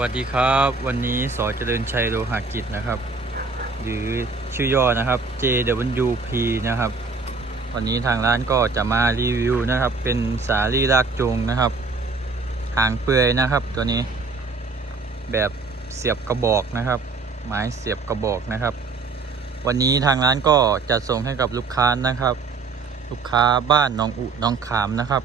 วัสดีครับ วันนี้สอเจริญชัยโลหะกิจนะครับ หรือชื่อย่อนะครับ JWP นะครับ วันนี้ทางร้านก็จะมารีวิวนะครับ เป็นสาลี่รากจูงนะครับหางเปื่อยนะครับตัวนี้ แบบเสียบกระบอกนะครับ ไม้เสียบกระบอกนะครับ วันนี้ทางร้านก็จะส่งให้กับลูกค้านะครับ ลูกค้าบ้านหน้องอุหน้องขามนะครับ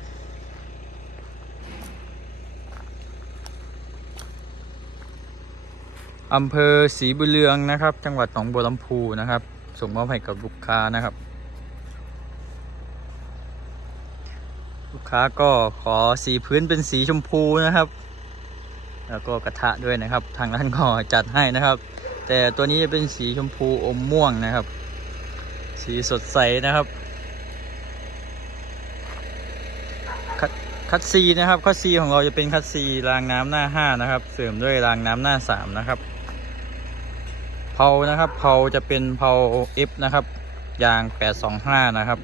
อำเภอศรีบุญเรืองนะครับ จังหวัดหนองบัวลำพูนะครับ ส่งมอบให้กับลูกค้านะครับ ลูกค้าก็ขอสีพื้นเป็นสีชมพูนะครับ แล้วก็กระทะด้วยนะครับ ทางร้านก็จัดให้นะครับ แต่ตัวนี้จะเป็นสีชมพูอมม่วงนะครับ สีสดใสนะครับคัดคัดซีนะครับคัดซีของเราจะเป็นคัดซีรางน้ำหน้าห้านะครับ เสริมด้วยรางน้ำหน้าสามนะครับ เพานะครับเพาจะเป็นเพา F นะครับ ยาง 825 นะครับ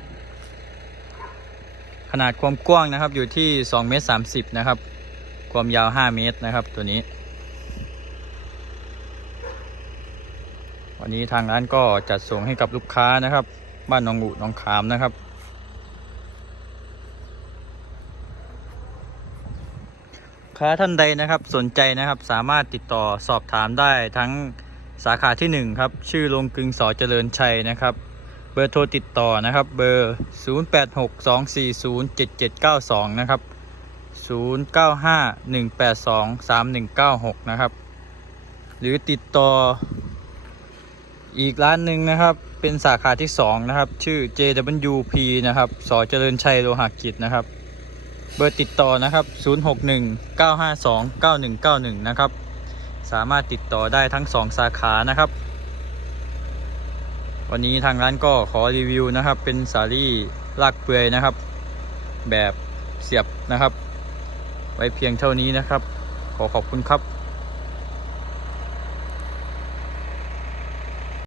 ขนาดความกว้างนะครับอยู่ที่2เมตร30 นะครับ ความยาว 5 เมตรนะครับตัวนี้ วันนี้ทางร้านก็จัดส่งให้กับลูกค้านะครับ บ้านหนองอุหนองขามนะครับ ค้าท่านใดนะครับสนใจนะครับสามารถติดต่อสอบถามได้ทั้ง สาขาที่ 1 ครับ ชื่อโรงกึงสอเจริญชัยนะครับ เบอร์โทรติดต่อนะครับ เบอร์ 0862407792 นะครับ 0951823196 นะครับ หรือติดต่ออีกร้านหนึ่งนะครับ เป็นสาขาที่ 2 นะครับ ชื่อ JWP นะครับ สอเจริญชัยโลหะกิจนะครับ เบอร์ติดต่อนะครับ 061 952 9191 นะครับ สามารถติดต่อได้ทั้ง 2 สาขานะครับ วันนี้ทางร้านก็ขอรีวิวนะครับ เป็นสาลี่ลากเปลือยนะครับ แบบเสียบนะครับ ไว้เพียงเท่านี้นะครับ ขอขอบคุณครับ